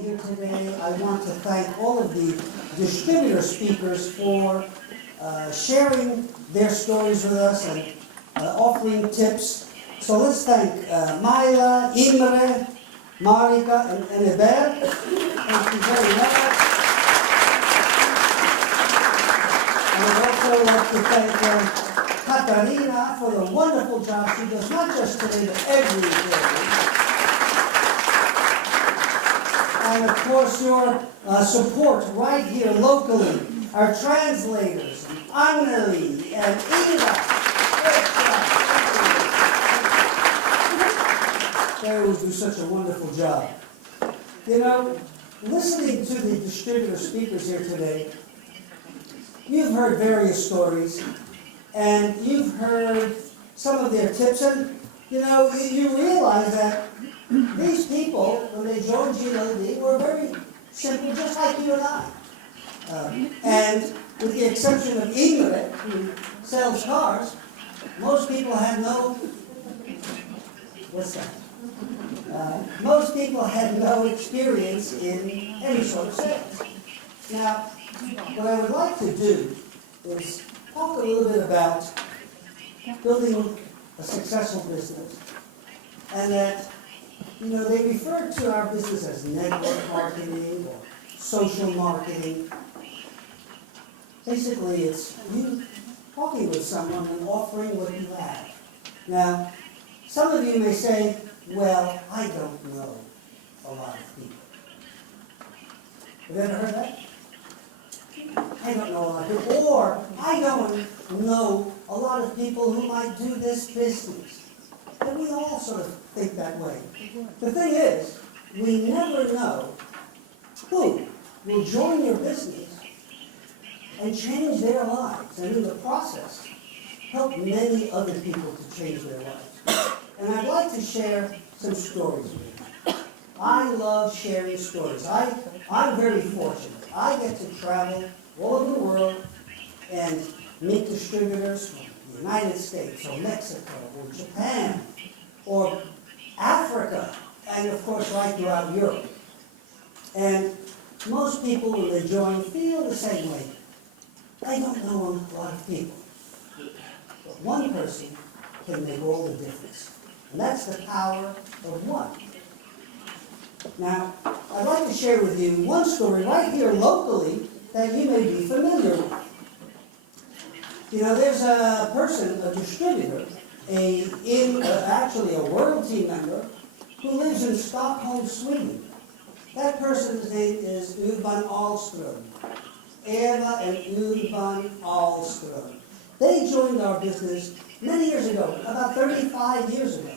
here today. I want to thank all of the distributor speakers for sharing their stories with us and offering tips. So let's thank Myla, Imre, Marika, and Hubert. Thank you very much. And I'd also like to thank Katarina for the wonderful job she does, not just today, but every day. And of course, your support right here locally, our translators, Anneli and Eva. They always do such a wonderful job. You know, listening to the distributor speakers here today, you've heard various stories, and you've heard some of their tips, and you know, you realize that these people, when they joined GLD, were very simple, just like you and I. And with the exception of Ingrid, who sells cars, most people had no, what's that? Most people had no experience in any sort of sales. Now, what I would like to do is talk a little bit about building a successful business. And that, you know, they refer to our business as network marketing or social marketing. Basically, it's you talking with someone and offering what you have. Now, some of you may say, well, I don't know a lot of people. Have you ever heard that? I don't know a lot of people. Or, I don't know a lot of people who might do this business. And we all sort of think that way. The thing is, we never know who will join your business and change their lives, and in the process, help many other people to change their lives. And I'd like to share some stories with you. I love sharing stories. I'm very fortunate. I get to travel all over the world and meet distributors from the United States, or Mexico, or Japan, or Africa, and of course right throughout Europe. And most people, when they join, feel the same way. I don't know a lot of people. But one person can make all the difference. And that's the power of one. Now, I'd like to share with you one story right here locally that you may be familiar with. You know, there's a person, a distributor, actually a world team member, who lives in Stockholm, Sweden. That person's name is Urban Ahlström. Eva and Urban Ahlström. They joined our business many years ago, about 35 years ago.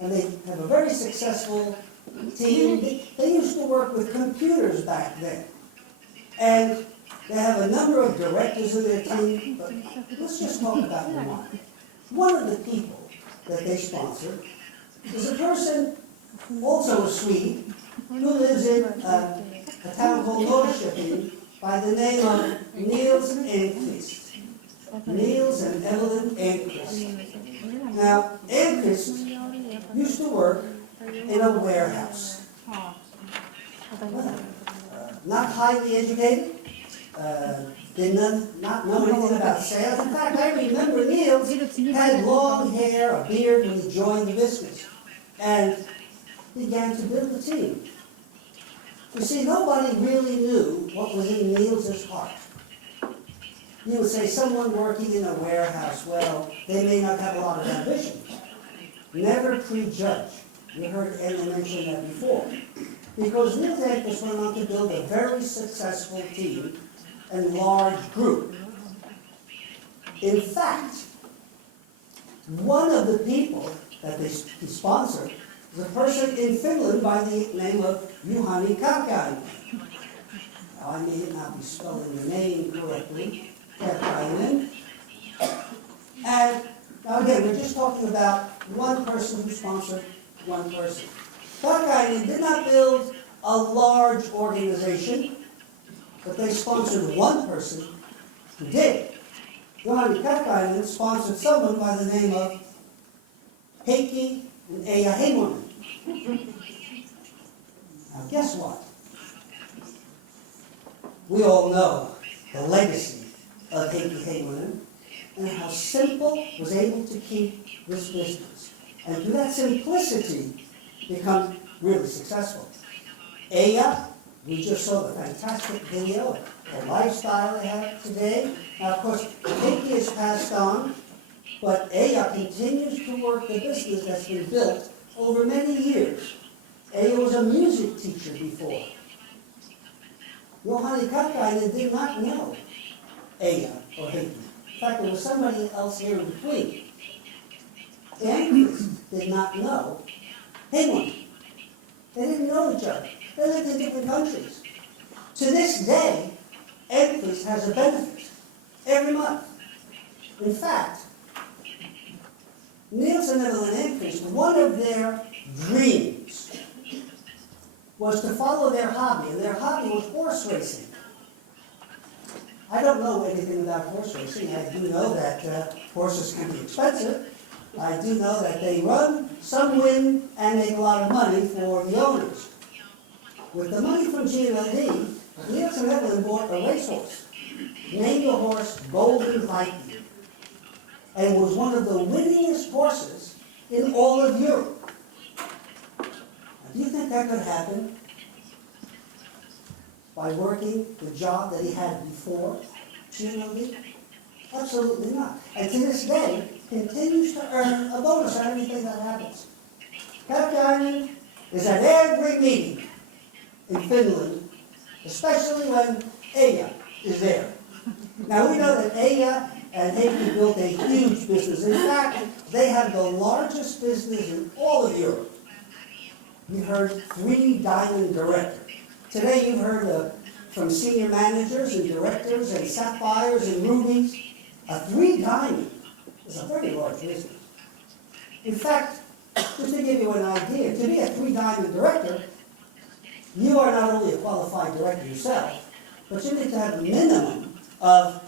And they have a very successful team. They used to work with computers back then. And they have a number of directors in their team, but let's just talk about one. One of the people that they sponsor is a person, also a Swede, who lives in a town called Norrköping by the name of Niels Enquist. Niels and Evelyn Enquist. Now, Enquist used to work in a warehouse. Not highly educated, did not know anything about sales. In fact, I remember Niels had long hair, a beard when he joined the business, and began to build a team. You see, nobody really knew what was in Niels' heart. You would say someone working in a warehouse, well, they may not have a lot of ambition. Never prejudge. You heard Anna mention that before. Because Niels Enquist went on to build a very successful team and large group. In fact, one of the people that he sponsored was a person in Finland by the name of Juhani Karkainen. Now, I may not be spelling the name correctly, Karkainen. And now again, we're just talking about one person who sponsored one person. Karkainen did not build a large organization, but they sponsored one person who did. Juhani Karkainen sponsored someone by the name of Heikki and Eija Heimonen. Now Guess what? We all know the legacy of Hakey Hagelin and how Simple was able to keep this business. And through that simplicity, become really successful. Aya, we just saw the fantastic video, the lifestyle they have today. Now, of course, Hakey has passed on, but Aya continues to work the business that's been built over many years. Aya was a music teacher before. Johanny Kakkainen did not know Aya or Hakey. In fact, there was somebody else here in between. The Anchors did not know Hagelin. They didn't know each other. They lived in different countries. To this day, Anchors has a benefit every month. In fact, Nielsen and Evelyn Anchors, one of their dreams was to follow their hobby, and their hobby was horse racing. I don't know anything about horse racing. I do know that horses can be expensive. I do know that they run, some win, and make a lot of money for the owners. With the money from G&LD, Nielsen and Evelyn bought a racehorse, named the horse Golden Viking, and was one of the winningest horses in all of Europe. Now, do you think that could happen by working the job that he had before G&LD? Absolutely not. And to this day, continues to earn a bonus on everything that happens. Kakkainen is at every meeting in Finland, especially when Aya is there. Now we know that Aya and Hakey built a huge business. In fact, they have the largest business in all of Europe. You heard 3 diamond director. Today you've heard from senior managers and directors and sapphires and rubies. A 3 diamond is a very large business. In fact, just to give you an idea, to be a 3 diamond director, you are not only a qualified director yourself, but you need to have a minimum of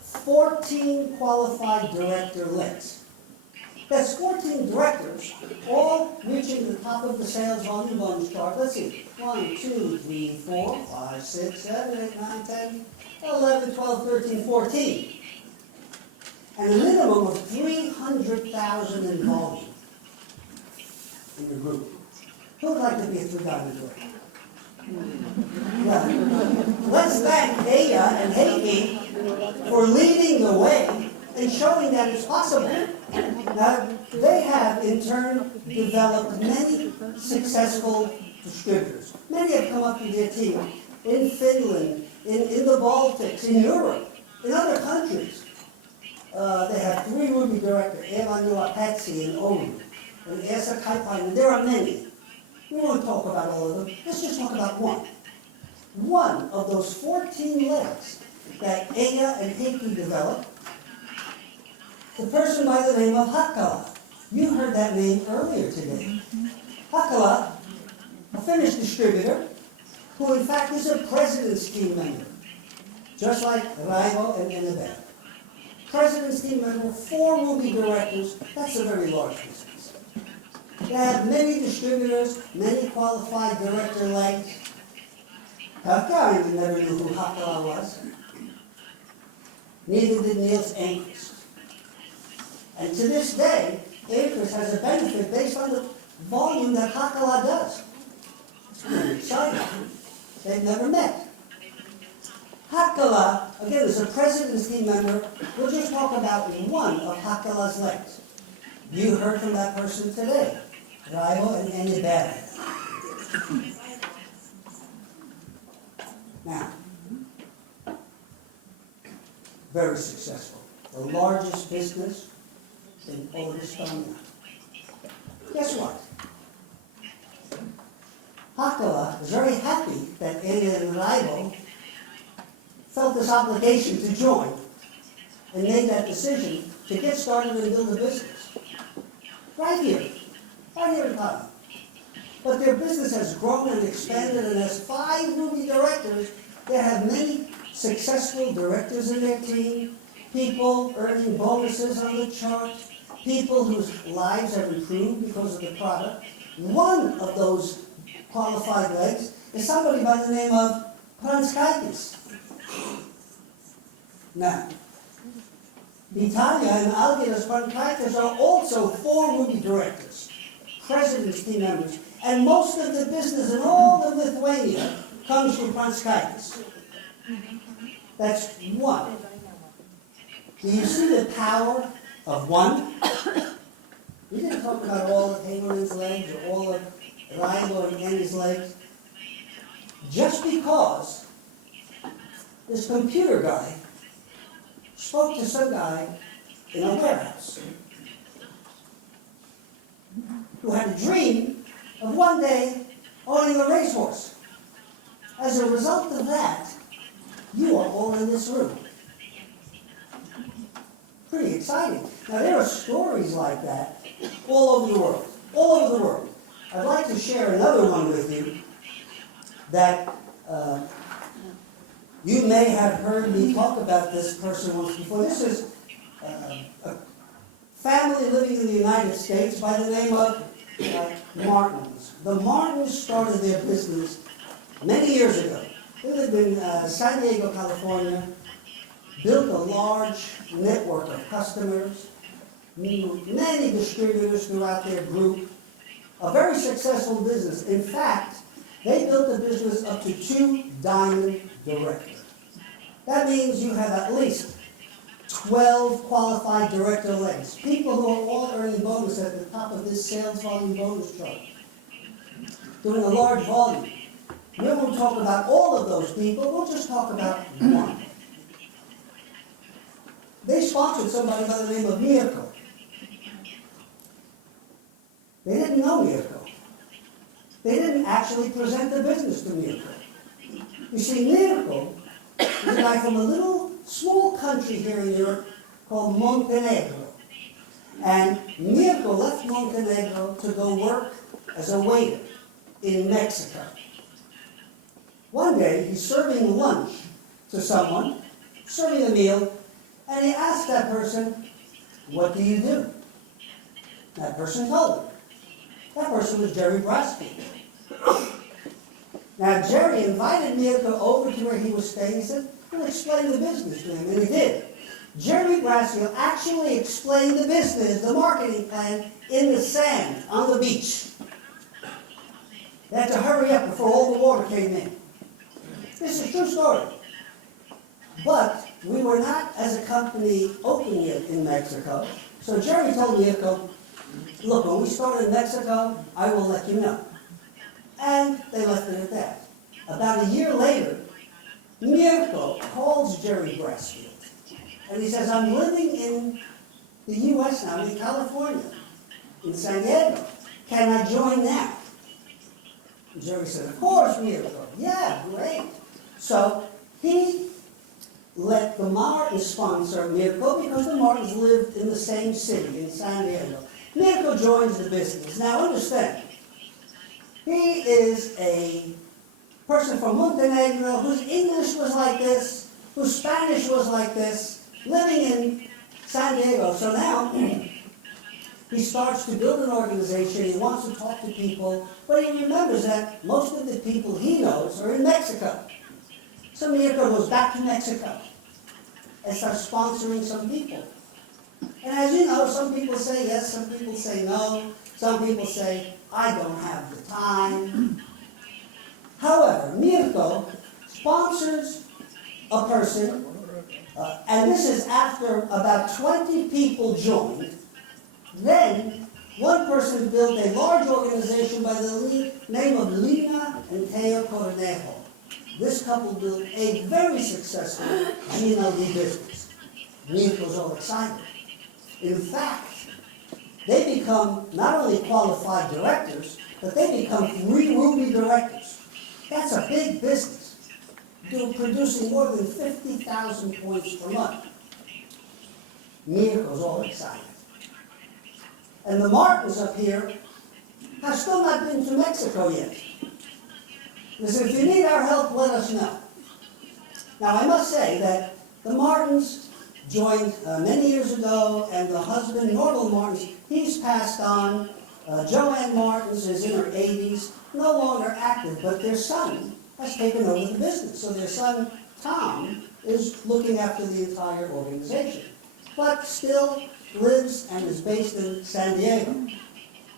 14 qualified director lists. That's 14 directors, all reaching the top of the sales volume bonus chart. Let's see. 1, 2, 3, 4, 5, 6, 7, 8, 9, 10, 11, 12, 13, 14. And a minimum of 300,000 in volume in your group. Who would like to be a 3 diamond director? Yeah. Let's thank Aya and Hakey for leading the way and showing that it's possible. Now, they have in turn developed many successful distributors. Many have come up to their team in Finland, in the Baltics, in Europe, in other countries. They have 3 ruby directors, Evanua Patsy and Owen, and Esa Kaipainen. There are many. We won't talk about all of them. Let's just talk about one. One of those 14 legs that Aya and Hakey developed, the person by the name of Hakkala. You heard that name earlier today. Hakkala, a Finnish distributor, who in fact is a president's team member, just like Raivo and Enebel. President's team member, 4 ruby directors, that's a very large business. They have many distributors, many qualified director legs. Kakkainen never knew who Hakkala was. Neither did Niels Anchors. And to this day, Anchors has a benefit based on the volume that Hakkala does. It's pretty exciting. They've never met. Hakkala, again, is a president's team member. We'll just talk about one of Hakkala's legs. You heard from that person today. Raivo and Enebel. Now, very successful. The largest business in all of Estonia. Guess what? Hakkala is very happy that Aya and Raivo felt this obligation to join and made that decision to get started and build a business. Right here in Tallinn. But their business has grown and expanded, and as 5 ruby directors, they have many successful directors in their team, people earning bonuses on the chart, people whose lives have improved because of the product. One of those qualified legs is somebody by the name of Pranskaitis. Now, Vitalia and Algirdas Pranskaitis are also 4 Ruby directors, president's team members, and most of the business in all of Lithuania comes from Pranskaitis. That's one. Do you see the power of one? We didn't talk about all of Haberman's legs or all of Railo and Andy's legs. Just because this computer guy spoke to some guy in a warehouse who had a dream of one day owning a racehorse. As a result of that, you are all in this room. Pretty exciting. Now, there are stories like that all over the world. All over the world. I'd like to share another one with you that you may have heard me talk about this person once before. This is a family living in the United States by the name of Martins. The Martins started their business many years ago. They lived in San Diego, California, built a large network of customers, many distributors throughout their group, a very successful business. In fact, they built a business up to 2 diamond director. That means you have at least 12 qualified director legs, people who are all earning bonus at the top of this sales volume bonus chart, doing a large volume. We won't talk about all of those people, we'll just talk about one. They sponsored somebody by the name of Mirko. They didn't know Mirko. They didn't actually present the business to Mirko. You see, Mirko is a guy from a little small country here in Europe called Montenegro. And Mirko left Montenegro to go work as a waiter in Mexico. One day, he's serving lunch to someone, serving a meal, and he asked that person, "What do you do?" That person told him. That person was Jerry Brasky. Now, Jerry invited Mirko over to where he was staying. He said, "He'll explain the business to him," and he did. Jerry Brasky actually explained the business, the marketing plan, in the sand on the beach. They had to hurry up before all the water came in. This is a true story. But we were not, as a company, open yet in Mexico. So Jerry told Mirko, "Look, when we start in Mexico, I will let you know." And they left it at that. About a year later, Mirko calls Jerry Brasfield. And he says, "I'm living in the U.S. now, in California, in San Diego. Can I join now?" And Jerry said, "Of course, Mirko. Yeah, great." So he let the Martins sponsor Mirko because the Martins lived in the same city, in San Diego. Mirko joins the business. Now understand, he is a person from Montenegro whose English was like this, whose Spanish was like this, living in San Diego. So now he starts to build an organization. He wants to talk to people, but he remembers that most of the people he knows are in Mexico. So Mirko goes back to Mexico and starts sponsoring some people. And as you know, some people say yes, some people say no, some people say, "I don't have the time." However, Mirko sponsors a person, and this is after about 20 people joined. Then, one person built a large organization by the name of Lina and Teo Cornejo. This couple built a very successful G&LD business. Mirko's all excited. In fact, they become not only qualified directors, but they become 3 Ruby directors. That's a big business, producing more than 50,000 points per month. Mirko's all excited. And the Martins up here have still not been to Mexico yet. Listen, if you need our help, let us know. Now, I must say that the Martins joined many years ago, and the husband, Norval Martins, he's passed on. Joanne Martins is in her 80s, no longer active, but their son has taken over the business. So their son, Tom, is looking after the entire organization, but still lives and is based in San Diego.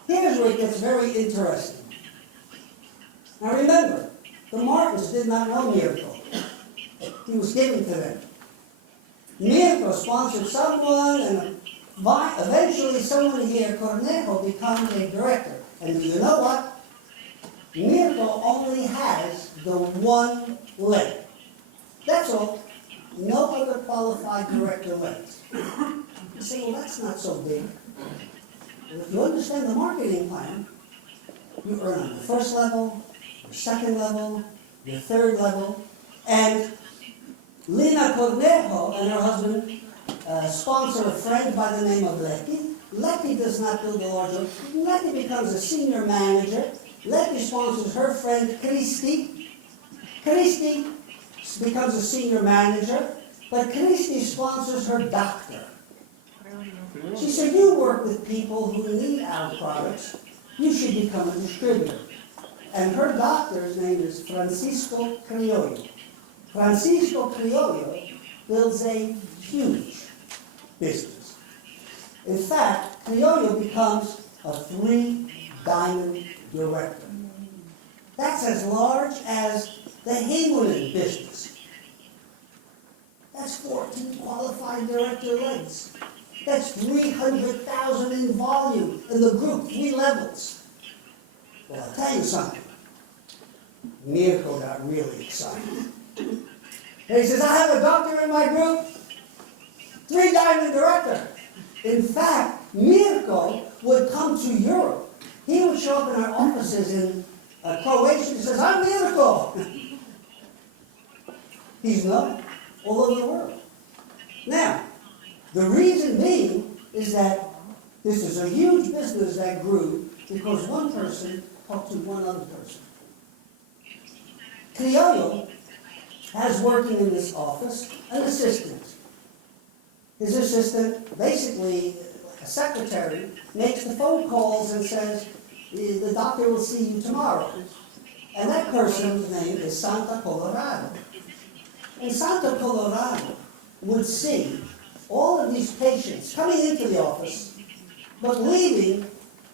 Here's where it gets very interesting. Now remember, the Martins did not know Mirko. He was given to them. Mirko sponsored someone, and eventually someone here, Cornejo, becomes a director. And do you know what? Mirko only has the one leg. That's all. No other qualified director legs. You say, well, that's not so big. Well, if you understand the marketing plan, you earn on the first level, your second level, your third level, and Lina Cornejo and her husband sponsor a friend by the name of Letty. Letty does not build a large org. Letty becomes a senior manager. Letty sponsors her friend Christy. Christy becomes a senior manager, but Christy sponsors her doctor. She said, you work with people who need our products. You should become a distributor. And her doctor's name is Francisco Criollo. Francisco Criollo builds a huge business. In fact, Criollo becomes a 3-diamond director. That's as large as the Himmelin business. That's 14 qualified director legs. That's 300,000 in volume in the group, 3 levels. Well, I'll tell you something. Mirko got really excited. And he says, I have a doctor in my group, 3-diamond director. In fact, Mirko would come to Europe. He would show up in our offices in Croatia. He says, I'm Mirko. He's known all over the world. Now, the reason being is that this is a huge business that grew because one person talked to one other person. Criollo has working in this office an assistant. His assistant, basically a secretary, makes the phone calls and says, the doctor will see you tomorrow. And that person's name is Santa Colorado. And Santa Colorado would see all of these patients coming into the office, but leaving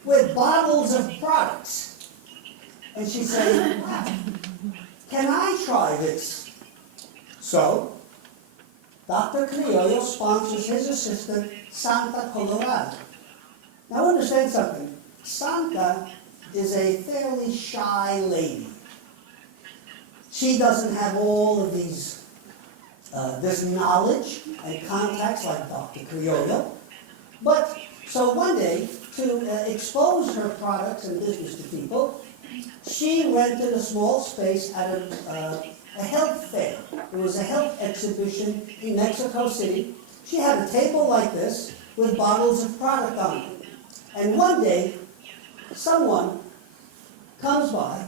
with bottles of products. And she'd say, can I try this? So, Dr. Criollo sponsors his assistant, Santa Colorado. Now understand something. Santa is a fairly shy lady. She doesn't have all of these this knowledge and contacts like Dr. Criollo. But, so one day, to expose her products and business to people, she rented a small space at a health fair. It was a health exhibition in Mexico City. She had a table like this with bottles of product on it. And one day, someone comes by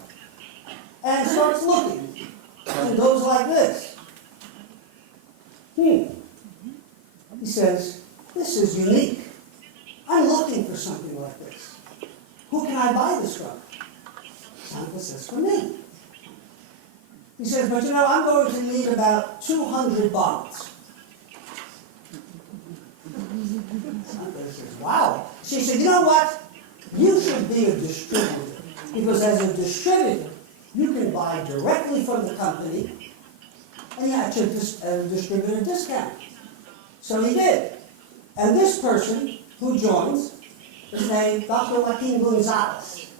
and starts looking and goes like this. He says, this is unique. I'm looking for something like this. Who can I buy this from? Santa says, for me. He says, but you know, I'm going to need about 200 bottles. Santa says, wow. She said, you know what? You should be a distributor. Because as a distributor, you can buy directly from the company and you have to distribute a discount. So he did. And this person who joins is named Dr. Joaquin Gonzalez.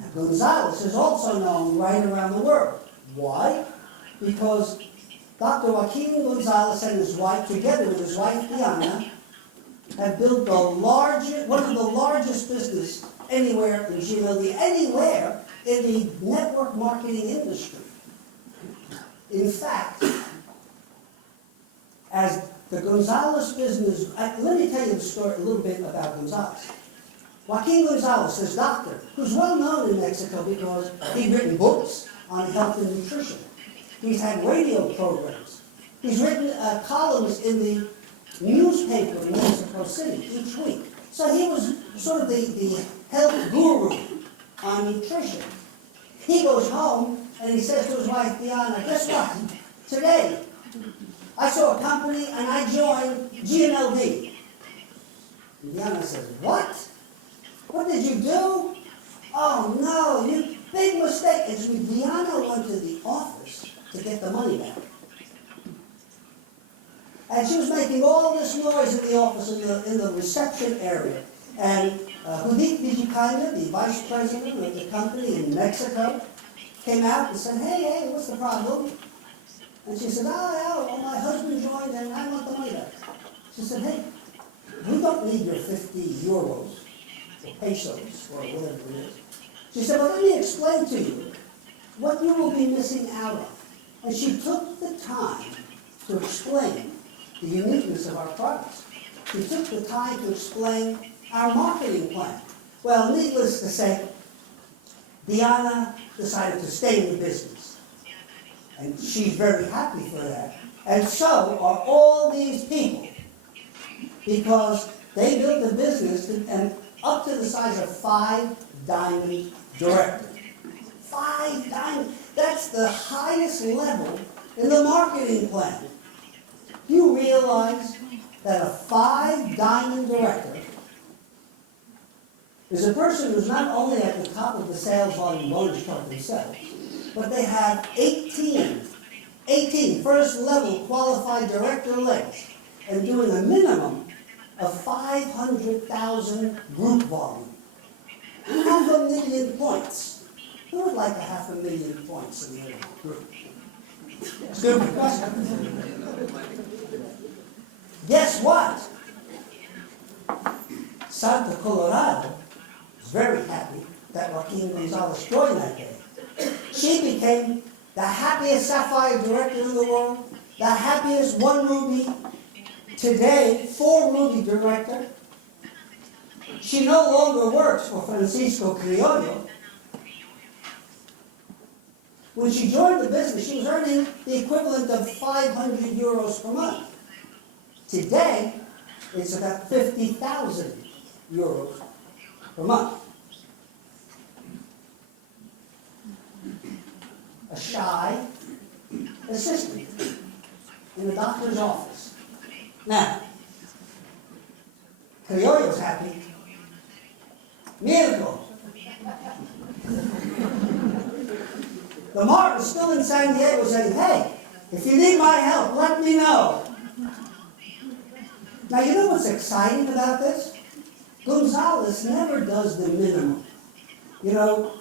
Now, Gonzalez is also known right around the world. Why? Because Dr. Joaquin Gonzalez and his wife, together with his wife Diana, have built one of the largest business anywhere in Chile, anywhere in the network marketing industry. In fact, as the Gonzalez business, let me tell you the story a little bit about Gonzalez. Joaquin Gonzalez, this doctor, who's well known in Mexico because he's written books on health and nutrition. He's had radio programs. He's written columns in the newspaper in Mexico City each week. So he was sort of the health guru on nutrition. He goes home and he says to his wife, Diana, guess what? Today, I saw a company and I joined GNLD. And Diana says, what? What did you do? Oh no, you big mistake. And so Diana went to the office to get the money back. And she was making all this noise in the office, in the reception area. And Judith Vizcaino, the vice president of the company in Mexico, came out and said, hey, what's the problem? And she said, well, my husband joined and I want the money back. She said, hey, we don't need your 50 euros or pesos or whatever it is. She said, well, let me explain to you what you will be missing out on. And she took the time to explain the uniqueness of our products. She took the time to explain our marketing plan. Well, needless to say, Diana decided to stay in the business. And she's very happy for that. And so are all these people. Because they built a business and up to the size of 5 diamond director. 5 diamond. That's the highest level in the marketing plan. You realize that a 5 diamond director is a person who's not only at the top of the sales volume bonus chart themselves, but they have 18 first level qualified director legs and doing a minimum of 500,000 group volume. 500,000 points. Who would like 500,000 points in the group? Stupid question. Guess what? Santa Colorado is very happy that Joaquin Gonzalez joined that day. She became the happiest Sapphire director in the world, the happiest 1 Ruby, today 4 Ruby director. She no longer works for Francisco Criollo. When she joined the business, she was earning the equivalent of 500 euros per month. Today, it's about 50,000 euros per month. A shy assistant in a doctor's office. Now, Criollo's happy. Mirko. The Martin's still in San Diego saying, hey, if you need my help, let me know. Now, you know what's exciting about this? Gonzalez never does the minimum. You know,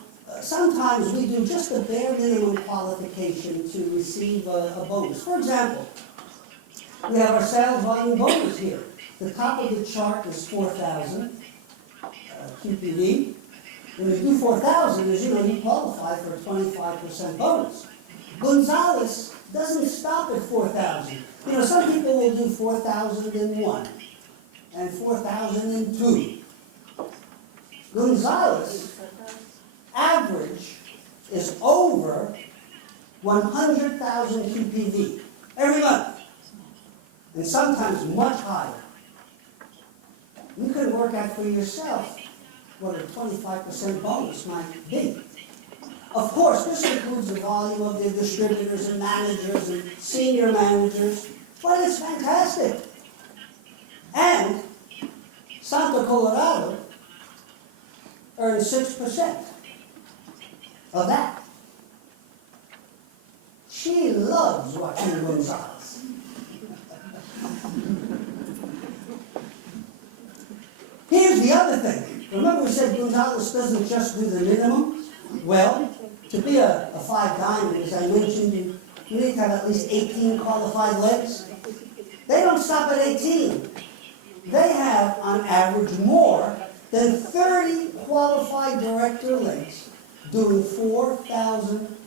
sometimes we do just a bare minimum qualification to receive a bonus. For example, we have our sales volume bonus here. The top of the chart is 4,000 QPV. When you do 4,000, as you know, you qualify for a 25% bonus. Gonzalez doesn't stop at 4,000. You know, some people will do 4,001 and 4,002. Gonzalez average is over 100,000 QPV every month, and sometimes much higher. You can work out for yourself what a 25% bonus might be. Of course, this includes the volume of the distributors and managers and senior managers, but it's fantastic. And Santa Colorado earns 6% of that. She loves Joaquin Gonzalez. Here's the other thing. Remember we said Gonzalez doesn't just do the minimum? Well, to be a 5 diamond, as I mentioned, you need to have at least 18 qualified legs. They don't stop at 18. They have, on average, more than 30 qualified director legs doing 4,000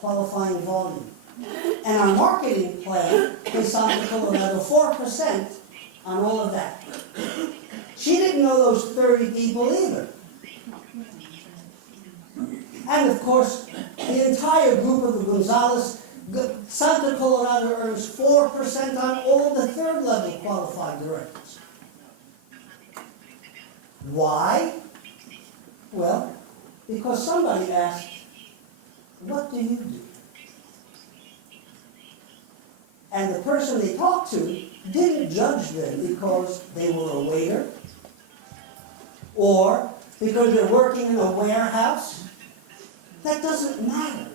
qualifying volume. And our marketing plan is Santa Colorado 4% on all of that. She didn't know those 30 people either. And of course, the entire group of the Gonzalez, Santa Colorado earns 4% on all the 3rd level qualified directors. Why? Well, because somebody asked, what do you do? And the person they talked to didn't judge them because they were a waiter or because they're working in a warehouse. That doesn't matter.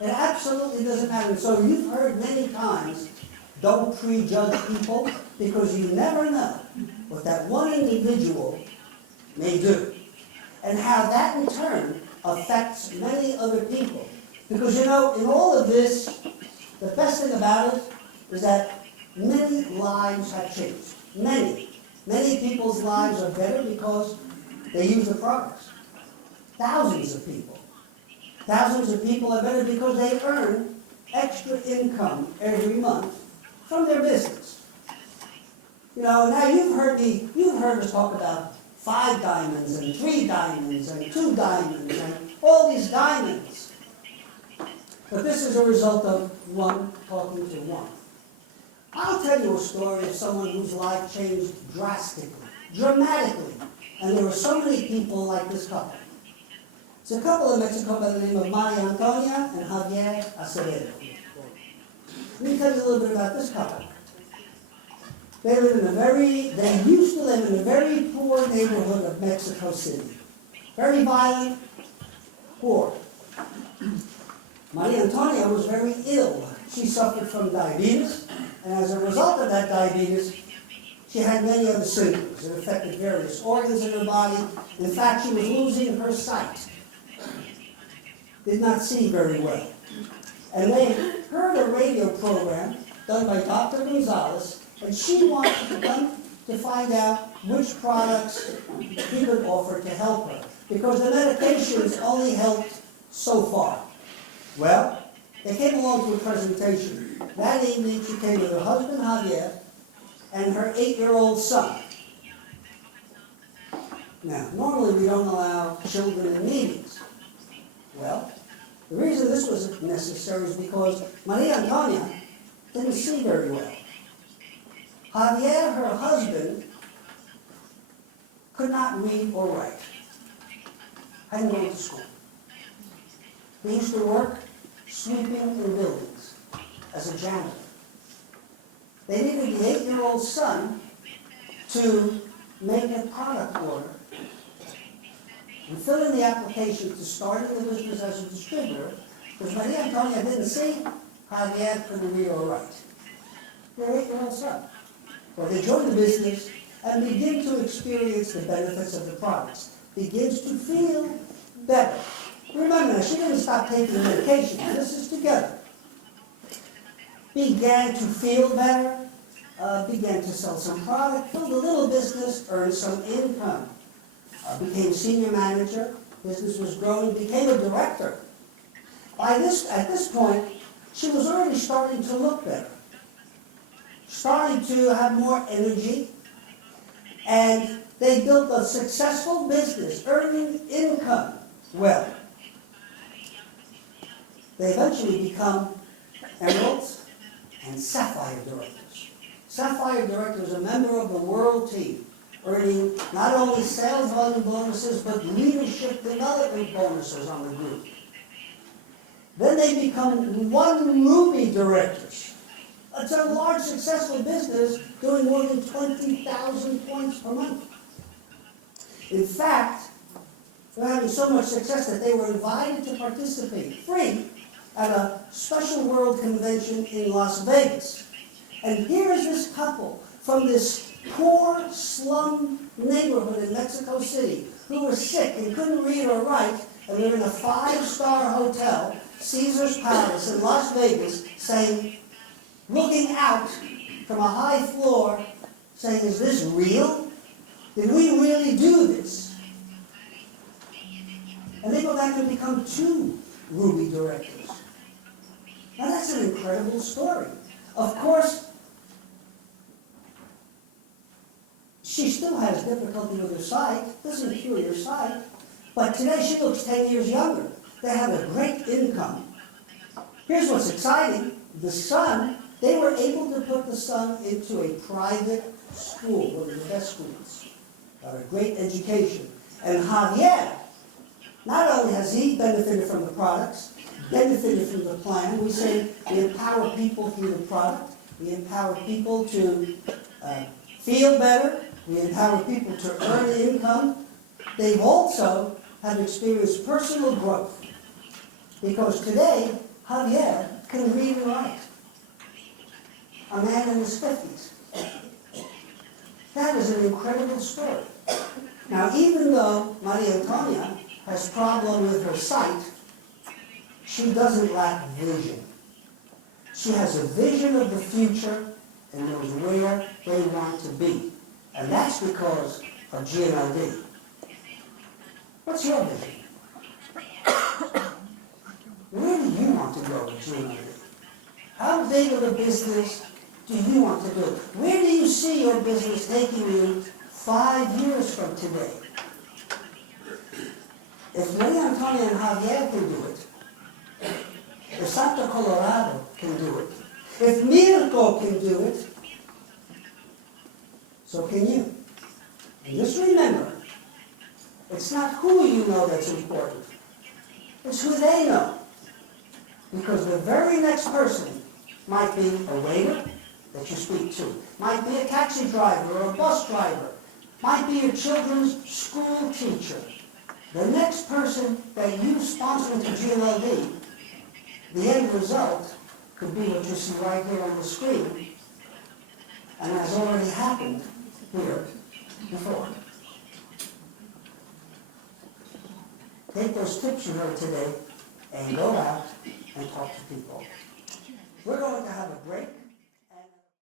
It absolutely doesn't matter. So you've heard many times, don't prejudge people because you never know what that one individual may do and how that in turn affects many other people. Because in all of this, the best thing about it is that many lives have changed. Many. Many people's lives are better because they use the products. Thousands of people. Thousands of people are better because they earn extra income every month from their business. Now you've heard us talk about 5 diamonds and 3 diamonds and 2 diamonds and all these diamonds. But this is a result of one talking to one. I'll tell you a story of someone whose life changed drastically, dramatically. And there were so many people like this couple. It's a couple in Mexico by the name of Maria Antonia and Javier Acevedo. Let me tell you a little bit about this couple. They used to live in a very poor neighborhood of Mexico City. Very violent, poor. Maria Antonia was very ill. She suffered from diabetes, and as a result of that diabetes, she had many other symptoms. It affected various organs in her body. In fact, she was losing her sight. Did not see very well. And they heard a radio program done by Dr. Gonzalez, and she wanted to find out which products he could offer to help her, because the medications only helped so far. Well, they came along to a presentation. That evening, she came with her husband, Javier, and her 8-year-old son. Now, normally we don't allow children in meetings. Well, the reason this was necessary is because Maria Antonia didn't see very well. Javier, her husband, could not read or write. Hadn't gone to school. He used to work sweeping in buildings as a janitor. They needed the 8-year-old son to make a product order and fill in the application to start in the business as a distributor, because Maria Antonia didn't see, Javier couldn't read or write. Their 8-year-old son. Well, they join the business and begin to experience the benefits of the products. Begins to feel better. Remember, she didn't stop taking the medication. This is together. Began to feel better, began to sell some product, build a little business, earned some income. Became senior manager, business was growing, became a director. At this point, she was already starting to look better, starting to have more energy, and they built a successful business, earning income. Well, they eventually become emeralds and sapphire directors. Sapphire director is a member of the world team, earning not only sales volume bonuses, but leadership development bonuses on the group. Then they become 1 ruby directors. It's a large, successful business doing more than 20,000 points per month. In fact, they're having so much success that they were invited to participate free at a special world convention in Las Vegas. And here's this couple from this poor slum neighborhood in Mexico City who were sick and couldn't read or write, and they're in a 5-star hotel, Caesar's Palace in Las Vegas, looking out from a high floor, saying, is this real? Did we really do this? And they go back and become 2 ruby directors. Now that's an incredible story. Of course, she still has difficulty with her sight, doesn't cure her sight, but today she looks 10 years younger. They have a great income. Here's what's exciting. The son, they were able to put the son into a private school, one of the best schools. got a great education. And Javier, not only has he benefited from the products, benefited from the plan, we say we empower people through the product, we empower people to feel better, we empower people to earn income. They've also have experienced personal growth. Because today, Javier can read and write. A man in his 50s. That is an incredible story. Now, even though Maria Antonia has problem with her sight, she doesn't lack vision. She has a vision of the future and knows where they want to be. And that's because of GNLD. What's your vision? Where do you want to go with GNLD? How big of a business do you want to do? Where do you see your business taking you 5 years from today? If Maria Antonia and Javier can do it, if Santa Colorado can do it, if Mirko can do it, so can you. And just remember, it's not who you know that's important. It's who they know. Because the very next person might be a waiter that you speak to, might be a taxi driver or a bus driver, might be your children's school teacher. The next person that you sponsor into GLLD, the end result could be what you see right here on the screen, and has already happened here before. Take those tips you heard today and go out and talk to people. We're going to have a break.